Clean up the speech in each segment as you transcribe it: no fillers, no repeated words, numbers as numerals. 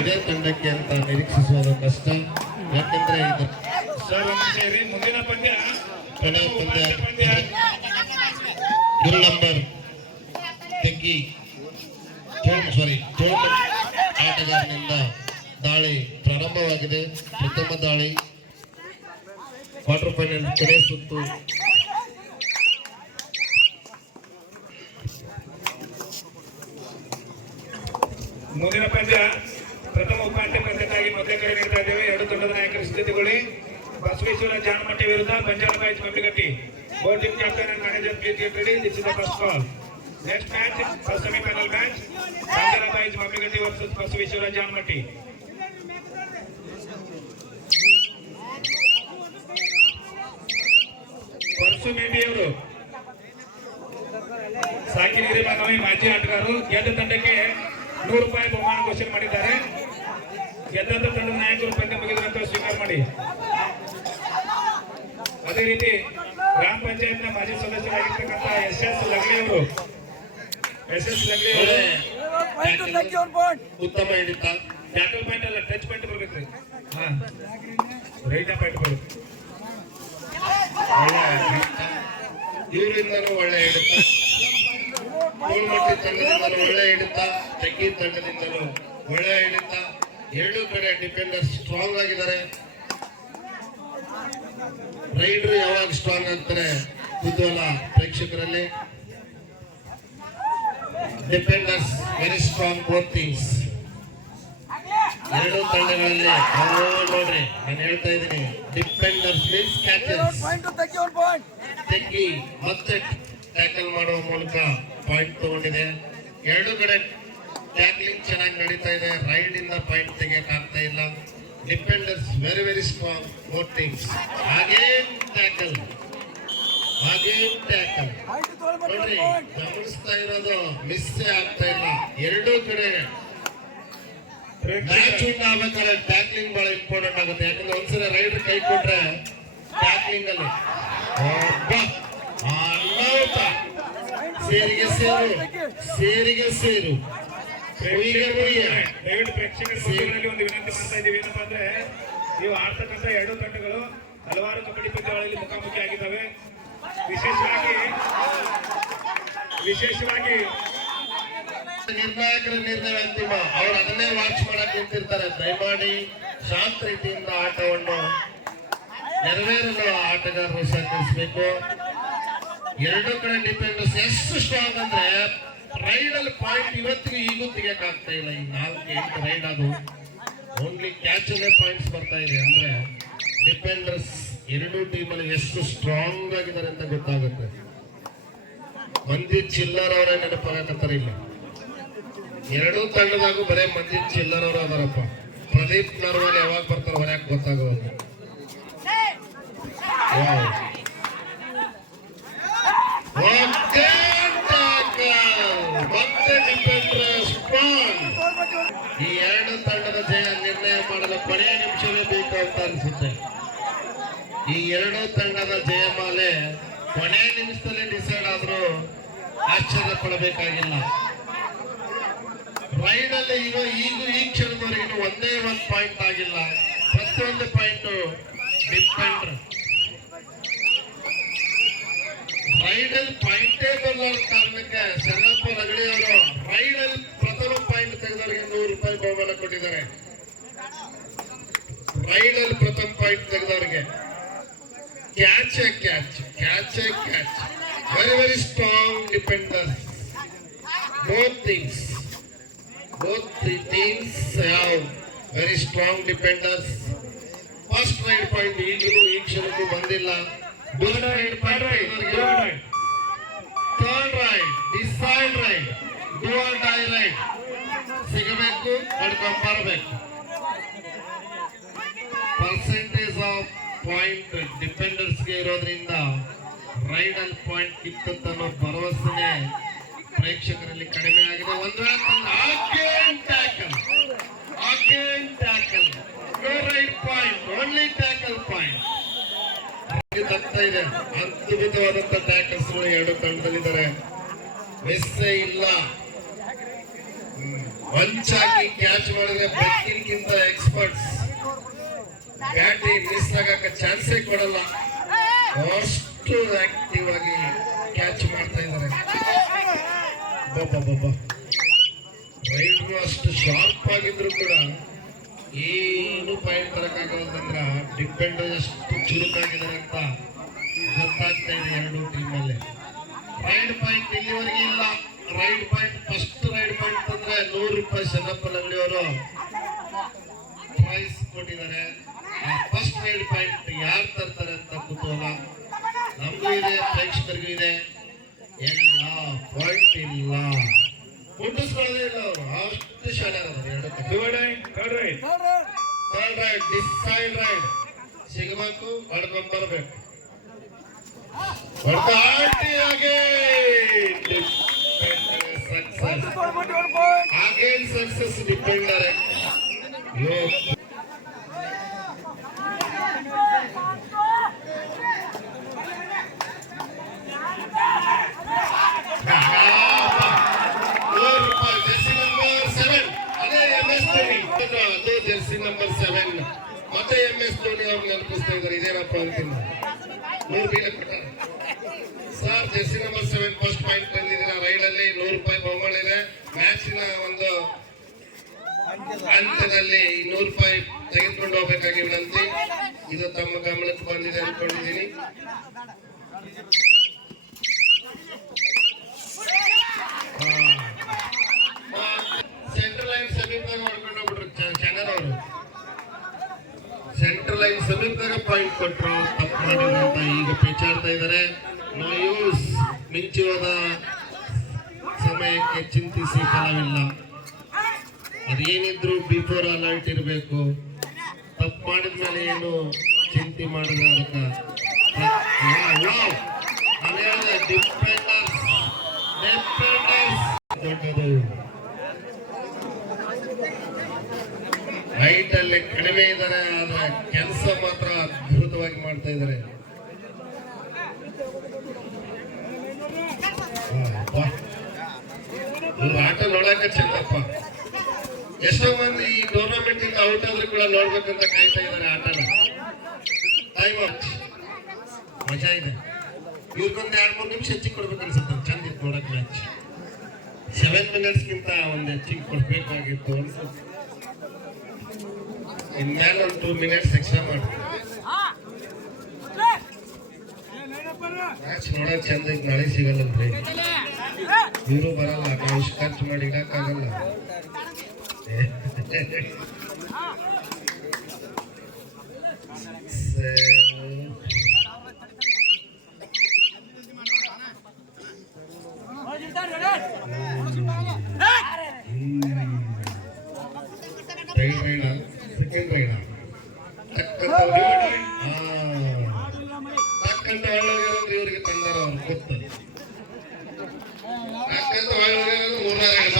ಇದೇ ತಂಡಕ್ಕೆ ಅಂತ ನಿರೀಕ್ಷಿಸುವುದು ಕಷ್ಟ. ಯಾಕೆಂದ್ರೆ ಇದು ಮುಂದಿನ ಪಂದ್ಯ ಗಿಲ್ ನಂಬರ್ ತೆಗ್ಗಿ ಆಟಗಾರನಿಂದ ದಾಳಿ ಪ್ರಾರಂಭವಾಗಿದೆ. ಪ್ರಥಮ ದಾಳಿ ಕ್ವಾರ್ಟರ್ ಫೈನಲ್ ಕೊನೆ ಸುತ್ತು. ಮುಂದಿನ ಪಂದ್ಯ ಪ್ರಥಮ ಉಪಾಂತ್ಯ ಪಂದ್ಯಕ್ಕಾಗಿ ಮೊದಲೇ ಕಡೆ ನೀಡ್ತಾ ಇದ್ದೇವೆ. ಎರಡು ತಂಡದ ನಾಯಕರು ಸಿದ್ಧತೆಗೊಳ್ಳಿ. ಬಸವೇಶ್ವರ ಜಾನಮಟ್ಟಿ ವಿರುದ್ಧ Banjara boys Mammigatti. Board team captain and manager please get ready. This is the first call. Next match, first semi-final match, Banjara boys Mammigatti versus Basaveshwara Janamatti. ಪರಸು ಮೇಬಿ ಅವರು ಸಾಕಿನಿರಿ ಭಾಗವಿ ಮಾಜಿ ಆಟಗಾರರು. ಗೆದ್ದ ತಂಡಕ್ಕೆ ₹100 ಬಹುಮಾನ ಘೋಷಣೆ ಮಾಡಿದ್ದಾರೆ. ಗೆದ್ದಂತ ತಂಡದ ನಾಯಕರು ಪಂದ್ಯ ಮುಗಿದ ನಂತರ ಸ್ವೀಕಾರ ಮಾಡಿ. ಅದೇ ರೀತಿ ಗ್ರಾಮ ಪಂಚಾಯತ್ ನ ಮಾಜಿ ಸದಸ್ಯರಾಗಿರ್ತಕ್ಕಂಥ SS ಲಗ್ಲಿ ಅವರು ಉತ್ತಮ ಹಿಡಿತ. ಟ್ಯಾಕಲ್ ಪಾಯಿಂಟ್ ಅಲ್ಲ, ಟಚ್ ಪಾಯಿಂಟ್ ಬರ್ಬೇಕು. ರೈಟ್ ಪಾಯಿಂಟ್ ಬರುತ್ತೆ. ಇವರಿಂದನೂ ಒಳ್ಳೆ ಹಿಡಿತ. ಕೋಲ್ಮಟ್ಟಿ ತಂಡದಿಂದಲೂ ಒಳ್ಳೆ ಹಿಡಿತ. ತೆಗ್ಗಿ ತಂಡದಿಂದಲೂ ಒಳ್ಳೆ ಹಿಡಿತ. ಎರಡೂ ಕಡೆ ಡಿಫೆಂಡರ್ ಸ್ಟ್ರಾಂಗ್ ಆಗಿದ್ದಾರೆ. ರೈಡರ್ ಯಾವಾಗ ಸ್ಟ್ರಾಂಗ್ ಆಗ್ತಾರೆ ಕುತೂಹಲ ಪ್ರೇಕ್ಷಕರಲ್ಲಿ. Defenders very strong both teams. ಎರಡೂ ತಂಡಗಳಲ್ಲಿ ನೋಡ್ರಿ, ನಾನು ಹೇಳ್ತಾ ಇದ್ದೀನಿ, ಡಿಫೆಂಡರ್ಸ್ ಮೀನ್ಸ್ ಕ್ಯಾಚರ್ಸ್. ತೆಗ್ಗಿ ಮತ್ತೆ ಟ್ಯಾಕಲ್ ಮಾಡುವ ಮೂಲಕ ಪಾಯಿಂಟ್ ತಗೊಂಡಿದೆ. ಎರಡೂ ಕಡೆ ಟ್ಯಾಕ್ಲಿಂಗ್ ಚೆನ್ನಾಗಿ ನಡೀತಾ ಇದೆ. ರೈಡ್ ಇಂದ ಪಾಯಿಂಟ್ ತೆಗೆಯಕ್ ಆಗ್ತಾ ಇಲ್ಲ. Defenders very very strong both teams. ಹಾಗೇನ್ ಟ್ಯಾಕಲ್ ನೋಡ್ರಿ, ಗಮನಿಸ್ತಾ ಇರೋದು ಮಿಸ್ಸೇ ಆಗ್ತಾ ಇಲ್ಲ. ಎರಡೂ ಕಡೆ ಮ್ಯಾಚ್ ವಿನ್ ಆಗ್ಬೇಕಾದ್ರೆ ಟ್ಯಾಕ್ಲಿಂಗ್ ಬಹಳ ಇಂಪಾರ್ಟೆಂಟ್ ಆಗುತ್ತೆ. ಯಾಕಂದ್ರೆ ಒಂದ್ಸಲ ರೈಡರ್ ಕೈ ಕೊಟ್ರೆ ಟ್ಯಾಕ್ಲಿಂಗ್ ಅಲ್ಲಿ ಸೇರಿಗೆ ಸೇರು. ದಯವಿಟ್ಟು ಪ್ರೇಕ್ಷಕರ ಒಂದು ವಿನಂತಿ ಮಾಡ್ತಾ ಇದ್ದೀವಿ. ಏನಪ್ಪಾ ಅಂದ್ರೆ, ನೀವು ಆಡ್ತಕ್ಕಂಥ ಎರಡೂ ತಂಡಗಳು ಹಲವಾರು ಕಬಡ್ಡಿ ಪಂದ್ಯಗಳಲ್ಲಿ ಮುಖಾಮುಖಿ ಆಗಿದ್ದಾವೆ. ವಿಶೇಷವಾಗಿ ನಿರ್ಣಾಯಕರ ನಿರ್ಣಯ ಅಂತಿಮ. ಅವ್ರು ಅದನ್ನೇ ವಾಚ್ ಮಾಡಕ್ ನಿಂತಿರ್ತಾರೆ. ದಯಮಾಡಿ ಶಾಂತ ರೀತಿಯಿಂದ ಆಟವನ್ನು ನೆರವೇರಲು ಆಟಗಾರರು ಸಹಕರಿಸಬೇಕು. ಎರಡೂ ಕಡೆ ಡಿಫೆಂಡರ್ಸ್ ಎಷ್ಟು ಸ್ಟ್ರಾಂಗ್ ಅಂದ್ರೆ ರೈಡ್ ಪಾಯಿಂಟ್ ಇವತ್ತಿಗೆ ಈಗೂ ತೆಗಿಯಕ್ ಆಗ್ತಾ ಇಲ್ಲ. ಈ 4-8 ರೈಡ್ ಅದು ಓನ್ಲಿ ಕ್ಯಾಚ್ ಅಲ್ಲೇ ಪಾಯಿಂಟ್ಸ್ ಬರ್ತಾ ಇದೆ. ಅಂದ್ರೆ ಡಿಫೆಂಡರ್ಸ್ ಎರಡೂ ಟೀಮಲ್ಲಿ ಎಷ್ಟು ಸ್ಟ್ರಾಂಗ್ ಆಗಿದ್ದಾರೆ ಅಂತ ಗೊತ್ತಾಗುತ್ತೆ. ಮಂಜಿತ್ ಚಿಲ್ಲರ್ ಅವರೇ ನೆನಪಾಗತ್ತಾರೆ. ಇಲ್ಲ, ಎರಡೂ ತಂಡದಾಗೂ ಬರೇ ಮಂಜಿತ್ ಚಿಲ್ಲರ್ ಅವರು ಅದಾರಪ್ಪ. ಪ್ರದೀಪ್ ನರ್ವಾಲ್ ಯಾವಾಗ ಬರ್ತಾರ ಹೊರಯಾಕ ಗೊತ್ತಾಗೋದು. ಈ ಎರಡು ತಂಡದ ಜಯ ನಿರ್ಣಯ ಮಾಡಲು ಕೊನೆಯ ನಿಮಿಷವೇ ಬೇಕು ಅಂತ ಅನಿಸುತ್ತೆ. ಈ ಎರಡೂ ತಂಡದ ಜಯಮಾಲೆ ಕೊನೆಯ ನಿಮಿಷದಲ್ಲಿ ಡಿಸೈಡ್ ಆದ್ರೂ ಆಶ್ಚರ್ಯ ಪಡಬೇಕಾಗಿಲ್ಲ. ರೈಡ್ ಅಲ್ಲಿ ಈ ಕ್ಷಣದವರೆಗೂ ಒಂದೇ ಒಂದು ಪಾಯಿಂಟ್ ಆಗಿಲ್ಲ. ಪ್ರತಿಯೊಂದು ಪಾಯಿಂಟ್ ಡಿಫೆಂಡರ್. ರೈಡ್ ಅಲ್ಲಿ ಪಾಯಿಂಟೇ ಬರಲಾರ ಕಾರಣಕ್ಕೆ ಶರಣಪ್ಪ ರಗಡಿ ಅವರು ರೈಡ್ ಅಲ್ಲಿ ಪ್ರಥಮ ಪಾಯಿಂಟ್ ತೆಗೆದವರಿಗೆ ₹100 ಬಹುಮಾನ ಕೊಟ್ಟಿದ್ದಾರೆ. ರೈಡ್ ಅಲ್ಲಿ ಪ್ರಥಮ ಪಾಯಿಂಟ್ ತೆಗೆದವರಿಗೆ catch. Very very strong defenders. Both teams have very strong defenders. First ride point ಈಗಲೂ ಈ ಕ್ಷಣಕ್ಕೂ ಬಂದಿಲ್ಲ. Third ride, decide ride, do or die ride ಸಿಗಬೇಕು, ಪಡ್ಕೊಂಡು ಬರಬೇಕು. ಪರ್ಸೆಂಟೇಜ್ ಆಫ್ ಪಾಯಿಂಟ್ ಡಿಫೆಂಡರ್ಸ್ಗೆ ಇರೋದ್ರಿಂದ ರೈಡಲ್ ಪಾಯಿಂಟ್ ಕಿತ್ತಂತ ಭರವಸೆನೇ ಪ್ರೇಕ್ಷಕರಲ್ಲಿ ಕಡಿಮೆ ಆಗಿದೆ. ಒಂದು tackle, no raid point, only tackle point ಆಗ್ತಾ ಇದೆ. ಅದ್ಭುತವಾದಂತ ಟ್ಯಾಕಲ್ಸ್ ಎರಡು ತಂಡದಲ್ಲಿದ್ದಾರೆ. ಮಿಸ್ಸೇ ಇಲ್ಲ. ಮಂಚಾಕಿ ಕ್ಯಾಚ್ ಮಾಡಿದ್ರೆ ಬ್ಯಾಟಿಂಗ್ ಎಕ್ಸ್ಪರ್ಟ್ಸ್. ಬ್ಯಾಟಿಂಗ್ ಮಿಸ್ ಆಗಕ್ಕೆ ಚಾನ್ಸೇ ಕೊಡಲ್ಲ, ಅಷ್ಟು ಆಕ್ಟಿವ್ ಆಗಿ ಕ್ಯಾಚ್ ಮಾಡ್ತಾ ಇದ್ದಾರೆ. ರೈಡರು ಅಷ್ಟು ಶಾರ್ಪ್ ಆಗಿದ್ರು ಕೂಡ ಏನು ಪಾಯಿಂಟ್ ತರಕಾಗಲ್ಲಂದ್ರ ಡಿಪೆಂಡರ್ ಎಷ್ಟು ಚುರುಕಾಗಿದ್ದಾರೆ ಅಂತ ಗೊತ್ತಾಗ್ತಾ ಇದೆ ಎರಡು ಟೀಮಲ್ಲಿ. ರೈಡ್ ಪಾಯಿಂಟ್ ಇಲ್ಲಿವರೆಗೆ ಇಲ್ಲ. Raid point first raid point ಅಂದ್ರೆ 100 ರೂಪಾಯಿ ಶನಪ್ಪ ಲಂಗಡಿ ಅವರು ಪ್ರೈಸ್ ಕೊಟ್ಟಿದ್ದಾರೆ. ಆ ಫಸ್ಟ್ ರೈಡ್ ಪಾಯಿಂಟ್ ಯಾರು ತರ್ತಾರೆ ಅಂತ ಕುತೂಹಲ ನಮಗೂ ಇದೆ, ಪ್ರೇಕ್ಷಕರಿಗೂ ಇದೆ. ಎಲ್ಲ ಪಾಯಿಂಟ್ ಇಲ್ಲ, ಮುಟ್ಟಿಸ್ಕೊಳ್ಳೋದೇ ಇಲ್ಲ ಅವರು, ಅಷ್ಟು ಶಾಲೆ ಥರ್ಡ್ ರೈಡ್ ಡಿಸೈಡ್ ರೈಡ್ ಸಿಗಬೇಕು, ಹೊಡ್ಕೊಂಡ್ಬರ್ಬೇಕು. ಸಕ್ಸಸ್ ಡಿಪೆಂಡರ್ ಜೆರ್ಸಿ ನಂಬರ್ 7 ಮತ್ತೆ MS ಧೋನಿ ಅವ್ರು ನೆನಪಿಸ್ತಾ ಇದ್ದಾರೆ. ಇದೇನಪ್ಪ ಅಂತಿಲ್ಲ 100 ಬೀಳ ಕೊಟ್ಟಾರೆ sir. Jersey number 7 first point ತಂದಿದ್ದೀರಾ. ರೈಡ್ ಅಲ್ಲಿ 100 ರೂಪಾಯಿ ಬಹುಮಾನ ಇದೆ. ಮ್ಯಾಚಿನ ಒಂದು ಹಂತದಲ್ಲಿ 100 ರೂಪಾಯಿ ತೆಗೆದುಕೊಂಡು ಹೋಗ್ಬೇಕಾಗಿ ವಿನಂತಿ. ಇದು ತಮ್ಮ ಗಮನಕ್ಕೆ ಬಂದಿದೆ ಅನ್ಕೊಂಡಿದ್ದೀನಿ. ಸೆಂಟ್ರಲ್ ಲೈನ್ ಸಮೀಪದಾಗ ಮಾಡ್ಕೊಂಡು ಹೋಗ್ಬಿಟ್ರು ಚಾನಲ್ ಅವರು. ಸೆಂಟ್ರಲ್ ಲೈನ್ ಸಮೀಪದಾಗ ಪಾಯಿಂಟ್ ಕೊಟ್ಟರು, ತಪ್ಪು ಮಾಡಿದ್ರು ಅಂತ ಈಗ ಪೇಚಾಡ್ತಾ ಇದ್ದಾರೆ. ನೋ ಯೂಸ್, ಮಿಂಚಿ ಹೋದ ಸಮಯಕ್ಕೆ ಚಿಂತಿಸಿ ಫಲವಿಲ್ಲ. ಅದೇನಿದ್ರು ಬಿಫೋರ್ ಅಲರ್ಟ್ ಇರಬೇಕು. ತಪ್ಪು ಮಾಡಿದ್ಮೇಲೆ ಏನು ಚಿಂತೆ ಮಾಡಿದ್ರೆ ಅದಕ್ಕೆ ನಾನು ಹೇಳಿದೆ ಡಿಪೆಂಡರ್ಸ್ ದೊಡ್ಡದು. ಹೈಟ್ ಅಲ್ಲಿ ಕಡಿಮೆ ಇದ್ದಾರೆ, ಆದ್ರೆ ಕೆಲಸ ಮಾತ್ರ ಅದ್ಭುತವಾಗಿ ಮಾಡ್ತಾ ಇದ್ದಾರೆ. ಆಟ ನೋಡಕ ಚಂದಪ್ಪ. ಎಷ್ಟೋ ಮಂದಿ ಈ ಟೂರ್ನಮೆಂಟ್ ಇಂದ ಔಟ್ ಆದ್ರೂ ಕೂಡ ನೋಡ್ಬೇಕಂತ ಕಾಯ್ತಾ ಇದ್ದಾರೆ ಆಟನ. ಟೈಮ್ ಔಟ್ ಮಜಾ ಇದೆ. ಇವ್ರಿಗೊಂದು 2-3 ನಿಮಿಷ ಹೆಚ್ಚಿಗೆ ಕೊಡ್ಬೇಕು ಅನ್ಸುತ್ತೆ. ಚಂದ ಇತ್ತು ನೋಡಕ್ ಮ್ಯಾಚ್. 7 ಮಿನಿಟ್ಸ್ಗಿಂತ ಒಂದು ಹೆಚ್ಚಿಗೆ ಕೊಡ್ಬೇಕಾಗಿತ್ತು ಅನ್ಸುತ್ತೆ. ಇನ್ಮೇಲೆ ಒಂದು 2 ಮಿನಿಟ್ಸ್ ಎಕ್ಸ್ಟ್ರಾ ಮಾಡ್ತೀವಿ. ಮ್ಯಾಚ್ ನೋಡಕ್ ಚಂದ ಇತ್ತು. ನಾಳೆ ಸಿಗಲ್ಲಲ್ರಿ, ಇವರು ಬರಲ್ಲ, ನಾವು ಇಷ್ಟು ಖರ್ಚು ಮಾಡಿ ಇಡಕ್ಕಾಗಲ್ಲ. ಸೆಕೆಂಡ್ ರೈಡ ತಕ್ಕಂತ ಒಳ್ಳೆಯವರಂದ್ರೆ ಇವರಿಗೆ ತಂದಾರ ಅವ್ರು ಗೊತ್ತ. ತಕ್ಕಂತ ಒಳ್ಳೆಯವರಂದ್ರೆ 3 ರೈಡ್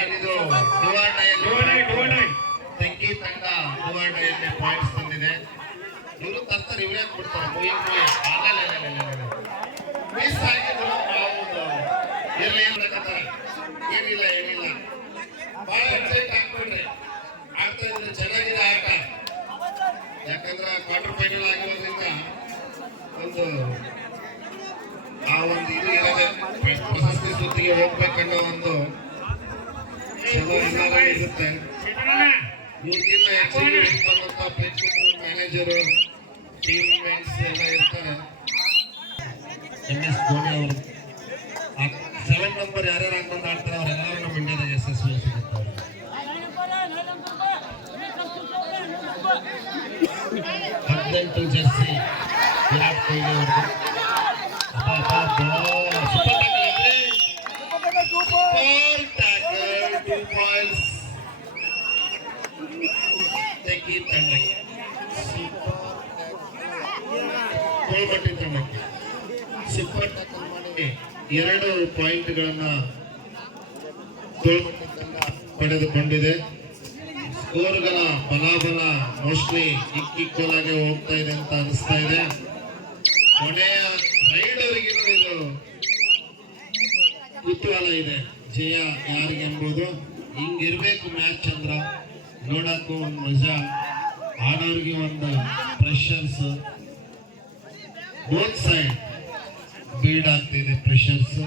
ಏನಿದು ತೆಂಕಿ ತಂಡ ಡುವಾರ್ಡಯಲ್ಲಿ ಪಾಯಿಂಟ್ಸ್ ತಂದಿದೆ. ಇವರು ತರ್ತಾರೆ, ಇವರೇ ಕೊಡ್ತಾರೆ. ಮಿಸ್ ಆಗಿದ್ರು ಏನಿಲ್ಲ ಬಹಳ ಅಪ್ಸೆಟ್ ಹಾಕೊಂಡ್ರಿ. ಆಡ್ತಾ ಇದ್ರೆ ಚೆನ್ನಾಗಿದೆ ಆಟ. ಯಾಕಂದ್ರೆ ಕ್ವಾರ್ಟರ್ ಫೈನಲ್ ಆಗಿರೋದ್ರಿಂದ ಒಂದು ಇದು ಇರೋದೆ, ಪ್ರಶಸ್ತಿ ಸುತ್ತಿಗೆ ಹೋಗ್ಬೇಕನ್ನೋ ಒಂದು ಚಲೋ ಇರುತ್ತೆ. ಇವ್ರಿಗಿನ್ನ ಹೆಚ್ಚಿಗೆ ಬಂದಂತ ಪ್ರೇಕ್ಷಕರು, ಮ್ಯಾನೇಜರು, ಟೀಮ್ ಮೇಟ್ಸ್ ಎಲ್ಲ ಇರ್ತಾರೆ. MS ಧೋನಿ ಅವರು 7 ನಂಬರ್ ಯಾರ್ಯಾರು ಹಾಕೊಂಡು ಆಡ್ತಾರೆ ಅವರೆಲ್ಲರೂ ನಮ್ಮ ಇಂಡಿಯಾದಾಗ ಯಶಸ್ವಿ ಸಿಗುತ್ತಾರೆ. 18 ಜರ್ಸಿ ವಿರಾಟ್ ಕೊಹ್ಲಿ ಅವ್ರದ್ದು. ಸೂಪರ್ ಟ್ಯಾಕಲ್ ಮಾಡಿ 2 ಪಾಯಿಂಟ್ಗಳನ್ನ ಪಡೆದುಕೊಂಡಿದೆ. ಸ್ಕೋರ್ಗಳ ಬಲಾಬಲ ಮೋಸ್ಟ್ಲಿ ಇಕ್ಕೋಲಾಗೆ ಹೋಗ್ತಾ ಇದೆ ಅಂತ ಅನಿಸ್ತಾ ಇದೆ. ಕೊನೆಯ ರೈಡರ್ಗಿನ ಇದು ಕುತೂಹಲ ಇದೆ, ಜಯ ಯಾರಿಗೆ ಎಂಬುದು. ಹಿಂಗಿರ್ಬೇಕು ಮ್ಯಾಚ್ ಅಂದ್ರ ನೋಡಕ್ಕೂ ಒಂದು ಮಜಾ, ಆಡೋರಿಗೆ ಒಂದು ಪ್ರೆಷರ್ಸ್, ಬೋತ್ ಸೈಡ್ ಬೀಡ್ ಆಗ್ತಿದೆ ಪ್ರೆಷರ್ಸ್.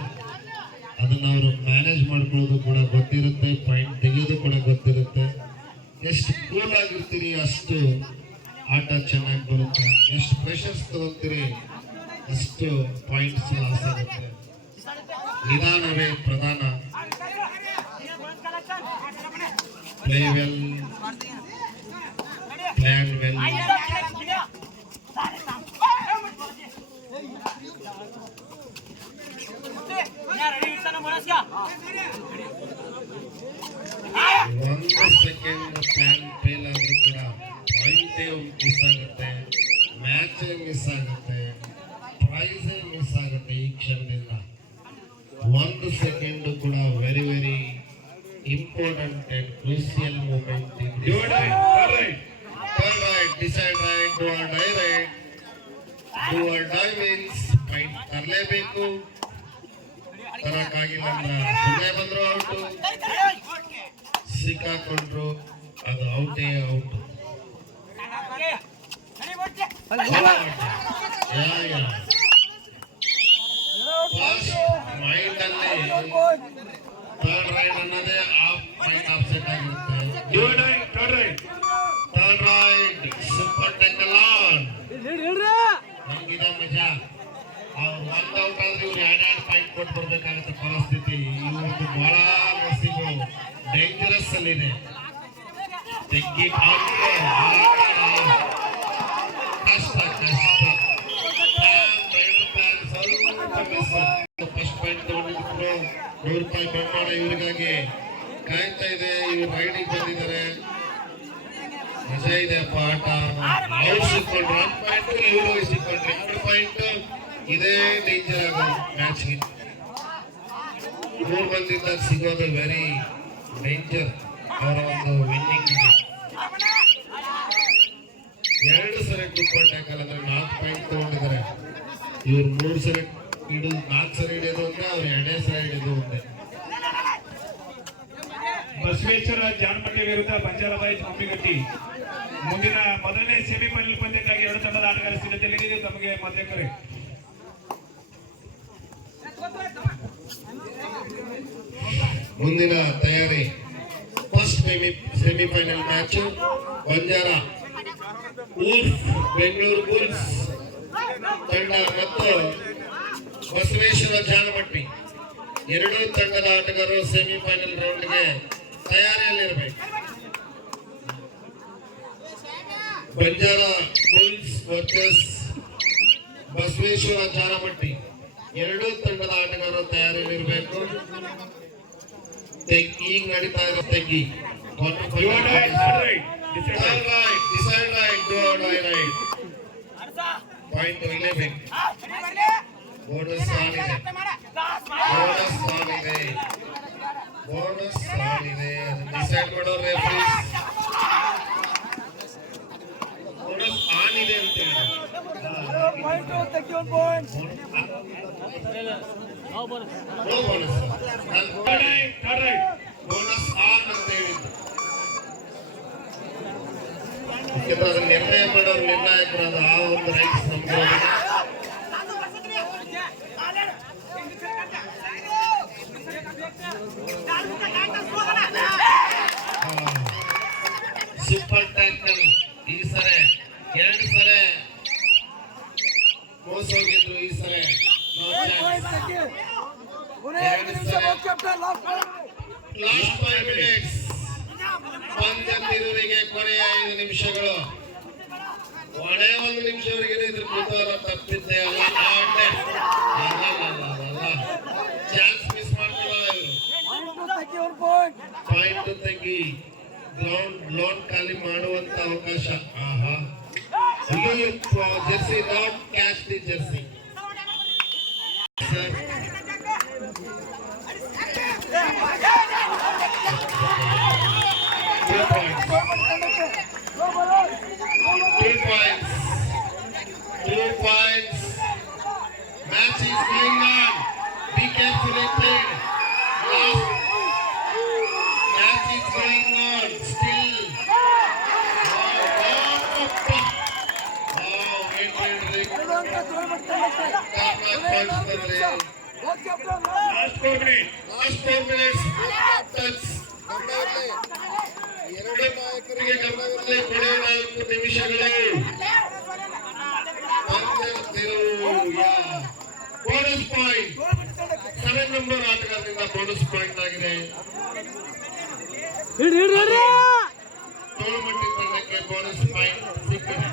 ಅದನ್ನ ಅವರು ಮ್ಯಾನೇಜ್ ಮಾಡ್ಕೊಳ್ಳೋದು ಕೂಡ ಗೊತ್ತಿರುತ್ತೆ, ಪಾಯಿಂಟ್ ತೆಗೆಯೋದು ಕೂಡ ಗೊತ್ತಿರುತ್ತೆ. ಎಷ್ಟು ಕೂಲ್ ಆಗಿರ್ತೀರಿ ಅಷ್ಟು ಆಟ ಚೆನ್ನಾಗಿ ಬರುತ್ತೆ, ಎಷ್ಟು ಪ್ರೆಷರ್ಸ್ ತಗೋತೀರಿ ಅಷ್ಟು ಪಾಯಿಂಟ್ಸ್ ಲಾಸ್ ಆಗುತ್ತೆ. ನಿಧಾನವೇ ಪ್ರಧಾನ. Play well, plan well. ಒಂದು ಸೆಕೆಂಡ್ ಪ್ಲಾನ್ ಫೇಲ್ ಆದ್ರೂ ಕೂಡ ಪಾಯಿಂಟೇ ಮಿಸ್ ಆಗುತ್ತೆ, ಮ್ಯಾಚ್ ಮಿಸ್ ಆಗುತ್ತೆ, ಪ್ರೈಸ್ ಮಿಸ್ ಆಗುತ್ತೆ. ಈ ಕ್ಷಣದಿಂದ ಒಂದು ಸೆಕೆಂಡ್ ಕೂಡ very very important and crucial moment. Turn right, decide right, do or die right. Do or die means point ತರಲೇಬೇಕು. ತರಕ್ಕಾಗಿಲ್ಲ ಅಂದ್ರೆ ಸುಮ್ಮನೆ ಬಂದ್ರು ಔಟು, ಸಿಕ್ಕಾಕೊಂಡ್ರು ಅದು ಔಟೇ ಔಟ್. ಮೈಂಡ್ ಅಲ್ಲಿ ಥರ್ಡ್ ರೈಡ್ ಅನ್ನೋದೇ ಆಫ್ ಮೈಂಡ್ ಆಫ್ಸೆಟ್ ಆಗಿರುತ್ತೆ. Third raid super tackle on. ಹಂಗಿದ ಮಜಾ. ಅವ್ರು ಒಂದ್ ಔಟ್ ಆದ್ರೆ ಇವ್ರು ಎರಡೆರಡು ಪಾಯಿಂಟ್ ಕೊಟ್ಟು ಬರ್ಬೇಕಾಗತ್ತೆ ಪರಿಸ್ಥಿತಿ. ಇವ್ರದ್ದು ಬಹಳ ನಸೀಬು ಡೇಂಜರಸ್ ಅಲ್ಲಿ ಇದೆ. ತೆಗ್ಗಿ ಕಷ್ಟ ಕಷ್ಟ. ಫಸ್ಟ್ ಪಾಯಿಂಟ್ ತಗೊಂಡಿದ್ರು ₹100 ಬೆಂಬಲ ಇವರಿಗಾಗಿ ಕಾಯ್ತಾ ಇದೆ. ಇವ್ರು ರೈಡಿಂಗ್ ಬಂದಿದ್ದಾರೆ, ಮಜಾ ಇದೆ ಅಪ್ಪ ಆಟ. ಅವ್ರು ಸಿಕ್ಕೊಂಡ್ರು 1 ಪಾಯಿಂಟ್, ಇವರು ಸಿಕ್ಕೊಂಡ್ರು 2 ಪಾಯಿಂಟ್. ಇದೇ ಡೇಂಜರ್ ಆಗೋದು ಮ್ಯಾಚ್ಗೆ. 3 ಮಂದಿಯಿಂದ ಸಿಗೋದು ವೆರಿ ಡೇಂಜರ್ ಅವರ ಒಂದು ವಿನ್ನಿಂಗ್. 2 ಸರಿ ಗ್ರೂಪ್ ಟ್ಯಾಕಲ್ ಅಂದ್ರೆ 4 ಪಾಯಿಂಟ್ ತಗೊಂಡಿದ್ದಾರೆ. ಇವ್ರು 3 ಸರಿ ಹಿಡಿದು 4 ಸರಿ ಹಿಡಿಯೋದು ಅಂದ್ರೆ ಅವ್ರು 2 ಸರಿ ಹಿಡಿಯೋದು ಒಂದೇ. ಬಸವೇಶ್ವರ ಜಾನಮಟ್ಟಿ ವಿರುದ್ಧ ಬಂಜಾರಾಬಾಯಿ ಕಂಬಿಗಟ್ಟಿ ಮುಂದಿನ ಮೊದಲನೇ ಸೆಮಿಫೈನಲ್ ಪಂದ್ಯಕ್ಕಾಗಿ 2 ತಂಡದ ಆಟಗಾರ ಸಿದ್ಧತೆಯಲ್ಲಿದೆ. ತಮಗೆ ಮತ್ತೆ ಕರೆ. ಮುಂದಿನ ತಯಾರಿ first semifinal match Banjara wolf Bengaluru bulls ತಂಡ ಮತ್ತು ಬಸವೇಶ್ವರ ಜಾನಮಟ್ಟಿ. 2 ತಂಡದ ಆಟಗಾರರು ಸೆಮಿಫೈನಲ್ ರೌಂಡ್ಗೆ ತಯಾರಿಯಲ್ಲಿರಬೇಕು. Banjara bulls versus Basaveshwara Janamatti. 2 ತಂಡದ ಆಟಗಾರರು ತಯಾರಿಯಲ್ಲಿರಬೇಕು. ಈಗ ನಡೀತಾ ಇರೋ ತೆಗ್ಗಿ ಪಾಯಿಂಟ್ ಇರಲೇಬೇಕು. ಬೋನಸ್ ಆನ್ ಇದೆ, ಬೋನಸ್ ಆನ್ ಇದೆ, ಬೋನಸ್ ಆನ್ ಇದೆ. ಅದನ್ನ ಡಿಸೈಡ್ ಮಾಡೋರು ರೆಫ್ರೀಸ್. ಬೋನಸ್ ಆನ್ ಇದೆ ಅಂತ ಹೇಳಿ ನೋ ಬೋನಸ್, ಬೋನಸ್ ಆನ್ ಅಂತ ಹೇಳಿದ್ದು. ಯಾಕಂದ್ರೆ ಅದನ್ನ ನಿರ್ಣಯ ಮಾಡೋರು ನಿರ್ಣಾಯಕರಾದ ಆ ಒಂದು ರೈಟ್ಸ್ ನಮ್ಗೆ ಸೂಪರ್ ಟ್ಯಾಕಲ್. ಈ ಸರಿ 2 ಸರಿ ಮೋಸ ಹೋಗಿದ್ರು, ಈ ಸರಿ ಲಾಸ್ಟ್ 5 ಮಿನಿಟ್ಸ್. ಪಂದ್ಯ ತಿರುವಿಗೆ ಕೊನೆಯ 5 ನಿಮಿಷಗಳು. ಕೊನೆ 1 ನಿಮಿಷವರೆಗೆ ಇದ್ರ ಕುತೂಹಲ ತಪ್ಪಿದ್ದೆ ಅಲ್ಲ. ಚಾನ್ಸ್ ಮಿಸ್ ಮಾಡ್ಕೊಳ್ಳಲ್ಲ ಇವರು. ಪಾಯಿಂಟ್ ತೆಗಿ, ಗ್ರೌಂಡ್ ಲೋನ್ ಖಾಲಿ ಮಾಡುವಂತ ಅವಕಾಶ. ಆಹಾ, Jersey not catch the Jersey. Good point. 2 points. 2 points. Match is going on. Be carefully played. Last match is going on. Still. Last 4 minutes. Last 4 minutes. ಎರಡು ನಾಯಕರಿಗೆ ಗಮನದಲ್ಲಿ ಕೊನೆಯ 4 ನಿಮಿಷಗಳು. ಬೋನಸ್ ಪಾಯಿಂಟ್ 7 ನಂಬರ್ ಆಟಗಾರರಿಂದ ಬೋನಸ್ ಪಾಯಿಂಟ್ ಆಗಿದೆ. ತೋಳುಮಟ್ಟಿ ತಂಡಕ್ಕೆ bonus point ಸಿಕ್ಕಿದೆ.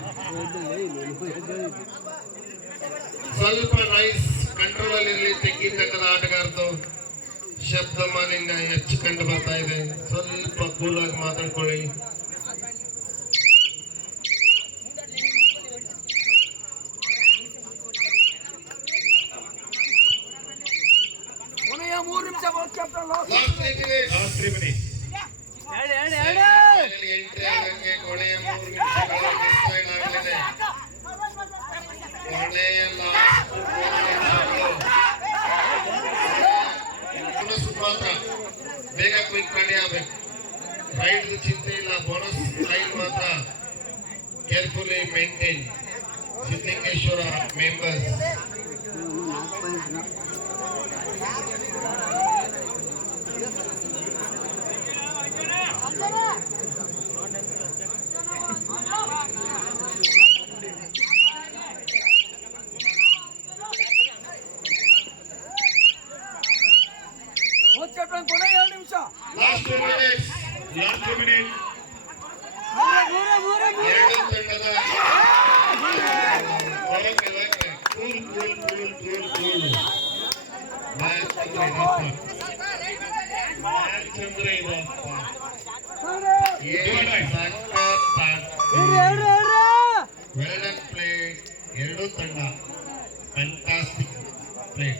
ಸ್ವಲ್ಪ ನೈಸ್ ಕಂಟ್ರೋಲ್ ಅಲ್ಲಿ ಇರಲಿ. ತೆಗ್ಗಿ ತಂಡದ ಆಟಗಾರದು ಶಬ್ದ ಮಾಲಿನ್ಯ ಹೆಚ್ಚು ಕಂಡು ಬರ್ತಾ ಇದೆ. ಸ್ವಲ್ಪ ಕೂಲ್ ಆಗಿ ಮಾತಾಡ್ಕೊಳ್ಳಿ. Last 3 minutes. ಎಂಟ್ರಿ ಆಗಕ್ಕೆ ಕೊನೆಯ 3 ನಿಮಿಷಗಳು ಡಿಸೈಡ್ ಆಗಲಿದೆ. ಕೊನೆಯ ಲಾಸ್ಟ್ 3 ನಿಮಿಷಗಳು ಮಾತ್ರ ಬೇಗ ಕ್ವಿಕ್ ರೆಡಿ ಆಗಬೇಕು. ರೈಡ್ ಚಿಂತೆ ಇಲ್ಲ. ಬೋನಸ್ ಲೈನ್ ಮಾತ್ರ carefully maintain. Siddhalingeshwara members last 2 minutes. Last 2 minutes. ಎರಡು ತಂಡದ cool cool cool cool cool match ಅಂದ್ರೆ ಇದಪ್ಪ. Well done play. ಎರಡು ತಂಡ ಫ್ಯಾಂಟಾಸ್ಟಿಕ್ ಪ್ಲೇ.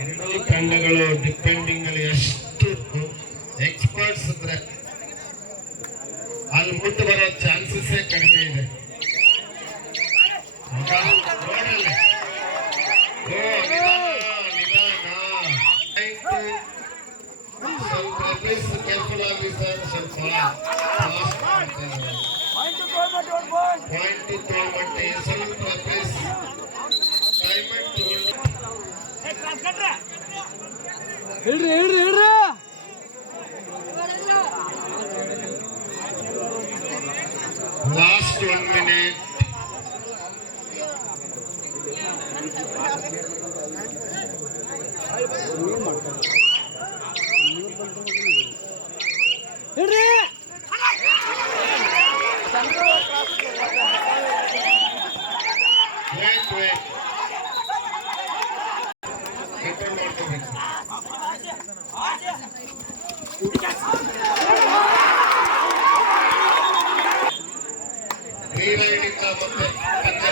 ಎರಡು ತಂಡಗಳು ಡಿಪೆಂಡಿಂಗ್ ಅಲ್ಲಿ ಎಷ್ಟು ಎಕ್ಸ್ಪರ್ಟ್ಸ್ ಇದ್ರೆ ಅಲ್ಲಿ ಮುಟ್ಟು ಬರೋ ಚಾನ್ಸಸ್ ಕಡಿಮೆ ಇದೆ. ನೋಡಲ್ಲ. ಸ್ವಲ್ಪ ಪ್ಲೀಸ್ ಕೇರ್ಫುಲ್ ಆಗಿ ಸರ್. ಸ್ವಲ್ಪ ಪಾಯಿಂಟ್ ತಗೊಂಡ್ಬಟ್ಟೆ ಸ್ವಲ್ಪ ಪ್ಲೀಸ್ ಟೈಮೆಂಟ್ ತಗೊಂಡು ಲಾಸ್ಟ್ 1 minute. Wait. Control ಮಾಡ್ಕೋಬೇಕು. ಕ್ರೀಡಾಂಗಣದಿಂದ ಮತ್ತೆ